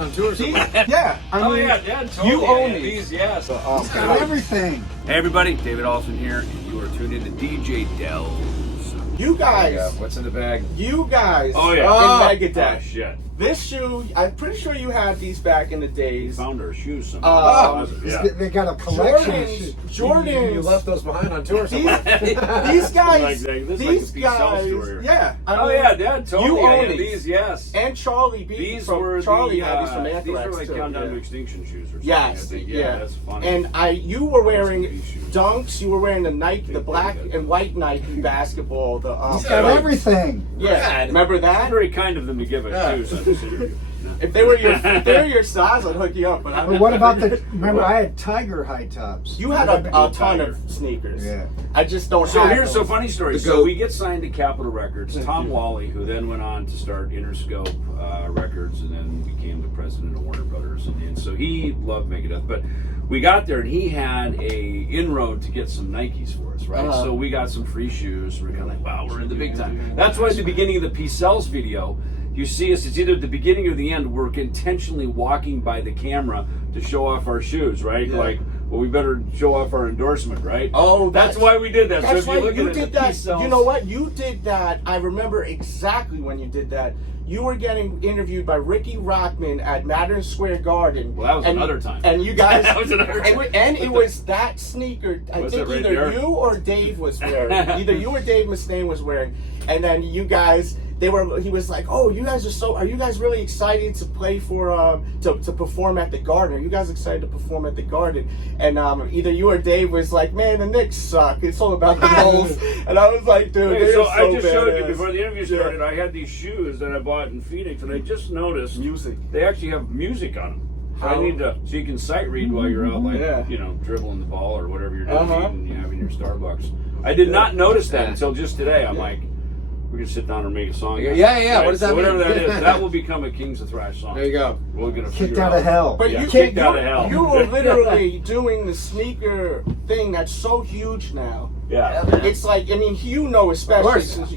on tour. Yeah, I mean, totally. you own these, these. yes. He's got everything. Hey everybody, David Ellefson here, and you are tuned in to DJ Delz. You guys. Yeah, what's in the bag? You guys. Oh yeah. In Megadeth. Oh, shit. This shoe, I'm pretty sure you had these back in the days. Found our shoes somewhere. They got a collection of shit. Jordans. You left those behind on tour These somewhere. guys. These guys. Yeah. Totally. You I own had these. these, yes. And Charlie B. These from were Charlie the, had these from these Anthrax were like too. Countdown to Extinction shoes or something. Yes. I think. Yeah. That's funny. And you were wearing These shoes. Dunks. You were wearing the Nike, the black and white Nike basketball. He's got everything. Yeah. Remember that? It's very kind of them to give us shoes on this interview. If they were your size, I'd hook you up. But what about the? Remember, I had Tiger high tops. You had a ton of sneakers. Yeah. I just don't. So have here's those. a funny story. The So goat. we get signed to Capitol Records. Tom Wally, who then went on to start Interscope Records, and then became the president of Warner Brothers, and so he loved Megadeth. But we got there, and he had a inroad to get some Nikes for us, right? So we got some free shoes. We're kind of like, wow, we're in the big time. That's why at the beginning of the Peace Sells video, you see us, it's either the beginning or the end, we're intentionally walking by the camera to show off our shoes, right? Yeah. Like, well, we better show off our endorsement, right? Oh, that's why we did that. That's so if right. You did that. Sells, You know what? You did that. I remember exactly when you did that. You were getting interviewed by Ricky Rockman at Madison Square Garden. Well, that was another time. And you guys. That was another time. And it was that sneaker. I Was think it right either there? you or Dave was wearing. Either you or Dave Mustaine was wearing. And then you guys. He was like, oh, are you guys really excited to play for, to perform at the Garden? Are you guys excited to perform at the Garden? And either you or Dave was like, man, the Knicks suck. It's all about the Bulls. And I was like, dude, Wait, so I just badass. showed you before the interview started, I had these shoes that I bought in Phoenix, and I just noticed Music. they actually have music on them. So How? I need to, so you can sight read while you're out, like, Yeah. dribbling the ball or whatever you're doing, and having your Starbucks. I did not notice that until just today. I'm like, we can sit down and make a song. Yeah. What does that mean? Whatever that is, that will become a Kings of Thrash song. There you go. We're gonna Kicked out of hell. But Yeah, you kicked out of hell. You were literally doing the sneaker thing that's so huge now. Yeah. It's like, I mean, especially course. since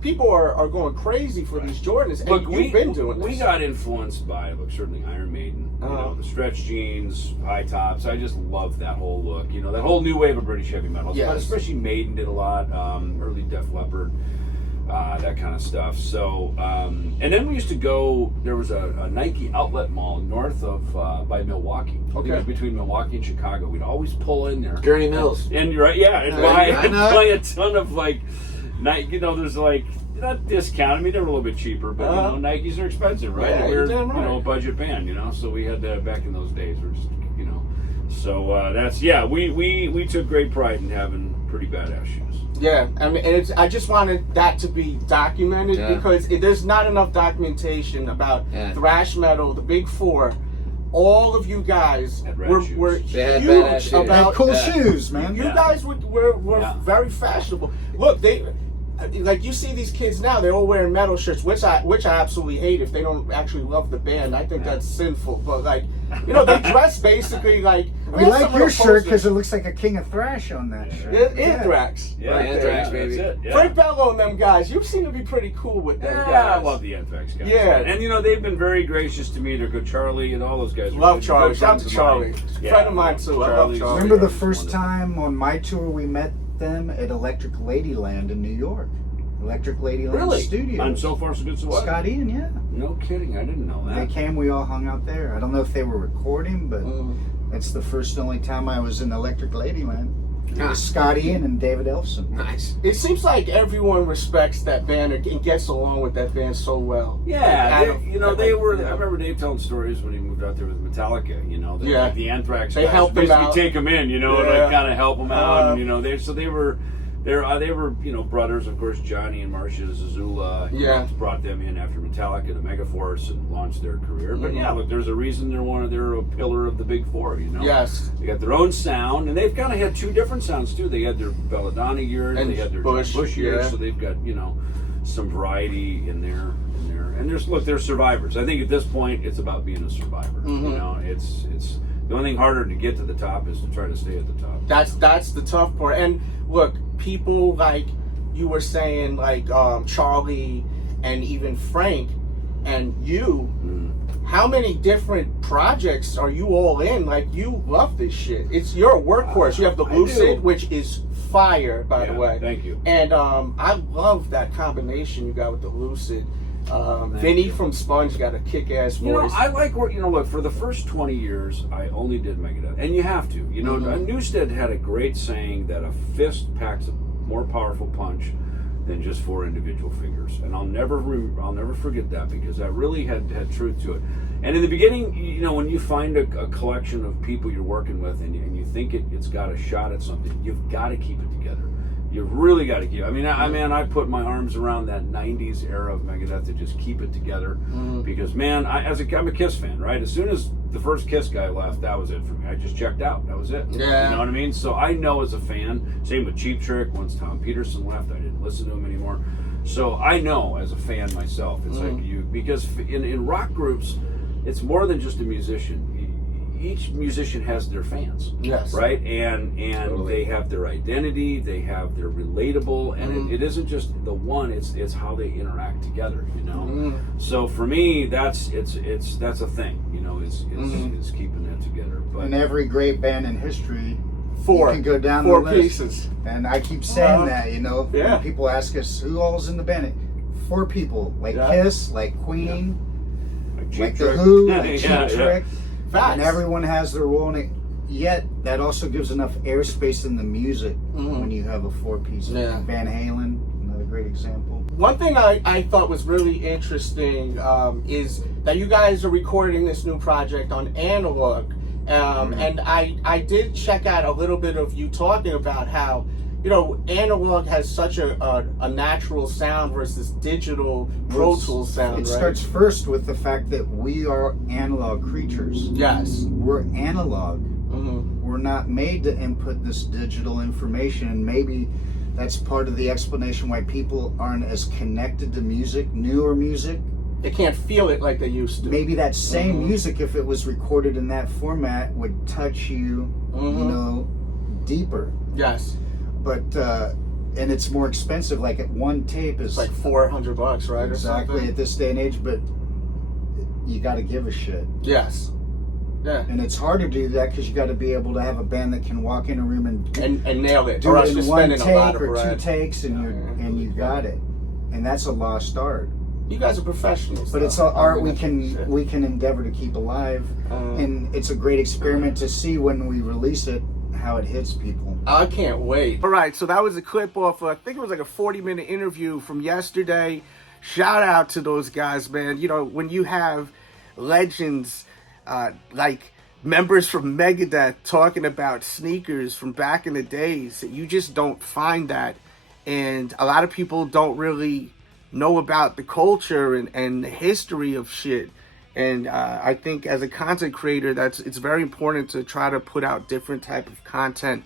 people are going crazy for these Jordans. And Look, you've been doing this. We got influenced by, certainly Iron Maiden, the stretch jeans, high tops. I just love that whole look. That whole new wave of British heavy metal. Yes. Especially Maiden did a lot, early Def Leppard, that kind of stuff. So, and then we used to go, there was a Nike outlet mall north of, by Milwaukee. I think it was between Milwaukee and Chicago. We'd always pull in there. Gurney Mills. And you're right, yeah, and buy a ton of there's not discount. I mean, they're a little bit cheaper, but Nikes are expensive, right? Yeah, We're you're damn right. a budget band, so we had that back in those days. We're just, so that's we took great pride in having pretty badass shoes. Yeah, I mean, I just wanted that to be documented because there's not enough documentation about thrash metal, the big four. All of you guys were They had badass huge shoes. about cool shoes, man. You guys were very fashionable. Look, like you see these kids now, they're all wearing metal shirts, which I absolutely hate if they don't actually love the band. I think that's sinful. But they dress basically like. We like your shirt because it looks like a King of Thrash on that shirt. Anthrax. Yeah, Anthrax, baby. That's it. Yeah. Frank Bello and them guys, you seem to be pretty cool with them guys. Yeah, I love the Anthrax guys. Yeah. And they've been very gracious to me. They're good. Charlie and all those guys. Love good Charlie. friends Shout out to of Charlie. mine. Friend of mine too. I love Charlie's- Charlie. Remember the Charlie's first wonderful. time on my tour we met them at Electric Ladyland in New York? Electric Ladyland Really? Studios. On So Far So Good So What? Scott Ian, yeah. No kidding. I didn't know They that. came, we all hung out there. I don't know if they were recording, but that's the first and only time I was in Electric Ladyland. It was Scott Ian and David Ellefson. Nice. It seems like everyone respects that band and gets along with that band so well. Yeah, they were. Yeah. I remember Dave telling stories when he moved out there with Metallica. Yeah. Like the Anthrax They guys helped him basically out. take him in, and kind of help him out. And they were brothers, of course. Johnny and Marcia Zazula. Brought them in after Metallica to Megaforce and launched their career. But look, there's a reason they're a pillar of the big four. Yes. They got their own sound, and they've kind of had two different sounds too. They had their Belladonna years, and they had their Bush years, so they've got some variety in there. And they're survivors. I think at this point it's about being a survivor. It's the only thing harder to get to the top is to try to stay at the top. That's the tough part. And look, people like you were saying, like Charlie and even Frank and you how many different projects are you all in? Like, you love this shit. It's your workhorse. You have the I Lucid, do. which is fire, by the Yeah, way. thank you. And I love that combination you got with the Lucid. Vinny you. from Sponge got a kick-ass You know, voice. I like where, you know, look, for the first 20 years, I only did Megadeth. And you have to. You know, Newstead had a great saying that a fist packs a more powerful punch than just 4 individual fingers. And I'll never forget that, because that really had truth to it. And in the beginning, you know, when you find a collection of people you're working with and you think it's got a shot at something, you've got to keep it together. You've really got to keep. I mean, I put my arms around that '90s era of Megadeth to just keep it together, because man, I'm a Kiss fan, right? As soon as the first Kiss guy left, that was it for me. I just checked out. That was it. Yeah. You know what I mean? So I know as a fan. Same with Cheap Trick. Once Tom Peterson left, I didn't listen to him anymore. So I know as a fan myself, it's like because in rock groups, it's more than just a musician. Each musician has their fans, Yes. right? And they have their identity, they have their relatable, and it isn't just the one; it's how they interact together, you know. So for me, that's a thing, you know, is keeping that together. But In every great band in history, 4. you can go down 4 the list. pieces. And I keep saying that, you know, Yeah. when people ask us who all's in the band, 4 people, like Kiss, like Queen, like The Who, like Cheap Trick. Facts. And everyone has their role in it. Yet that also gives enough airspace in the music when you have a 4-piece. Yeah. Van Halen, another great example. One thing I thought was really interesting is that you guys are recording this new project on analog. And I did check out a little bit of you talking about how, you know, analog has such a natural sound versus digital Pro Tools sound, It right? starts first with the fact that we are analog creatures. Yes. We're analog. We're not made to input this digital information, and maybe that's part of the explanation why people aren't as connected to music, newer music. They can't feel it like they used to. Maybe that same music, if it was recorded in that format, would touch you, you know, deeper. Yes. But and it's more expensive. Like at one tape is It's like $400, right? exactly Or something? at this day and age. But you got to give a shit. Yes. Yeah. And it's hard to do that because you got to be able to have a band that can walk in a room and And nail it. do Or it else in you're one spending a lot take of or bread. 2 takes, and you got it. And that's a lost art. You guys are professionals. But though. it's an art we Shit. can endeavor to keep alive, and it's a great experiment to see when we release it how it hits people. I can't wait. All right, so that was a clip off, I think it was like a 40-minute interview from yesterday. Shout out to those guys, man. You know, when you have legends like members from Megadeth talking about sneakers from back in the days, you just don't find that. And a lot of people don't really know about the culture and the history of shit. And I think as a content creator, it's very important to try to put out different type of content.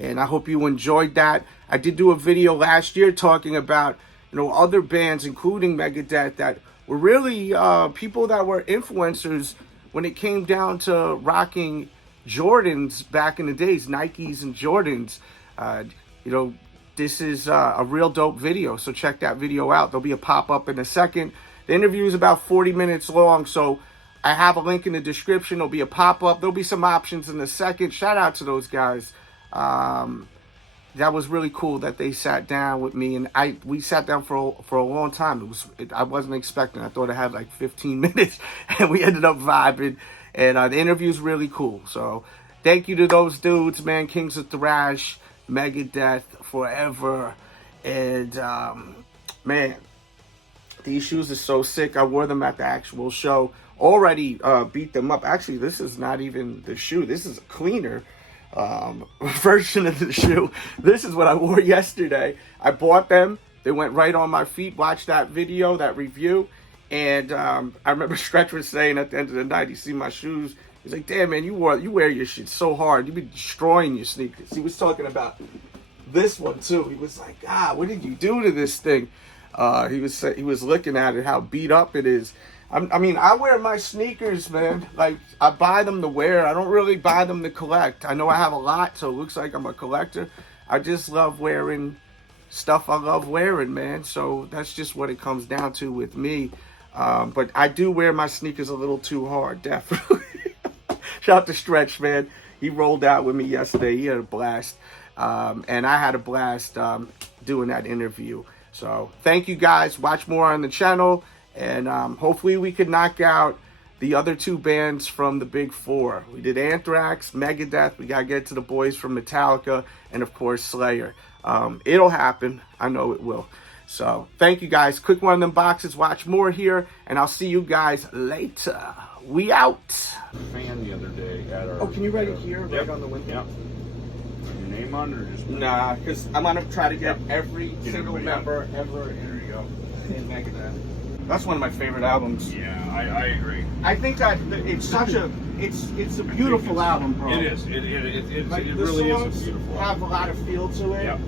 And I hope you enjoyed that. I did do a video last year talking about, you know, other bands, including Megadeth, that were really people that were influencers when it came down to rocking Jordans back in the days, Nikes and Jordans. You know, this is a real dope video, so check that video out. There'll be a pop-up in a second. The interview is about 40 minutes long, so I have a link in the description. There'll be a pop-up. There'll be some options in a second. Shout out to those guys. That was really cool that they sat down with me, and we sat down for a long time. I wasn't expecting. I thought I had like 15 minutes, and we ended up vibing. And the interview's really cool. So thank you to those dudes, man. Kings of Thrash, Megadeth, forever. And man, these shoes are so sick. I wore them at the actual show. Already beat them up. Actually, this is not even the shoe. This is a cleaner version of the shoe. This is what I wore yesterday. I bought them. They went right on my feet. Watch that video, that review. And I remember Stretch was saying at the end of the night, he see my shoes. He's like, damn, man, you wear your shit so hard. You be destroying your sneakers. He was talking about this one, too. He was like, what did you do to this thing? He was looking at it, how beat up it is. I mean, I wear my sneakers, man. Like, I buy them to wear. I don't really buy them to collect. I know I have a lot, so it looks like I'm a collector. I just love wearing stuff I love wearing, man. So that's just what it comes down to with me. But I do wear my sneakers a little too hard, definitely. Shout out to Stretch, man. He rolled out with me yesterday. He had a blast. And I had a blast doing that interview. So thank you guys. Watch more on the channel. And hopefully we can knock out the other 2 bands from the Big 4. We did Anthrax, Megadeth. We got to get to the boys from Metallica. And, of course, Slayer. It'll happen. I know it will. So thank you guys. Click one of them boxes. Watch more here. And I'll see you guys later. We out. Fan the other day at our. Oh, can you write it here, Yep. right on the window? Yep. Your name on it or just? Nah, because I'm going to try to get every Get single everybody member ever There you go. in Megadeth. That's one of my favorite albums. Yeah, I agree. I think that it's such a it's a beautiful album, bro. It is. It Like, the really is songs a beautiful have a lot of feel to it. Yep.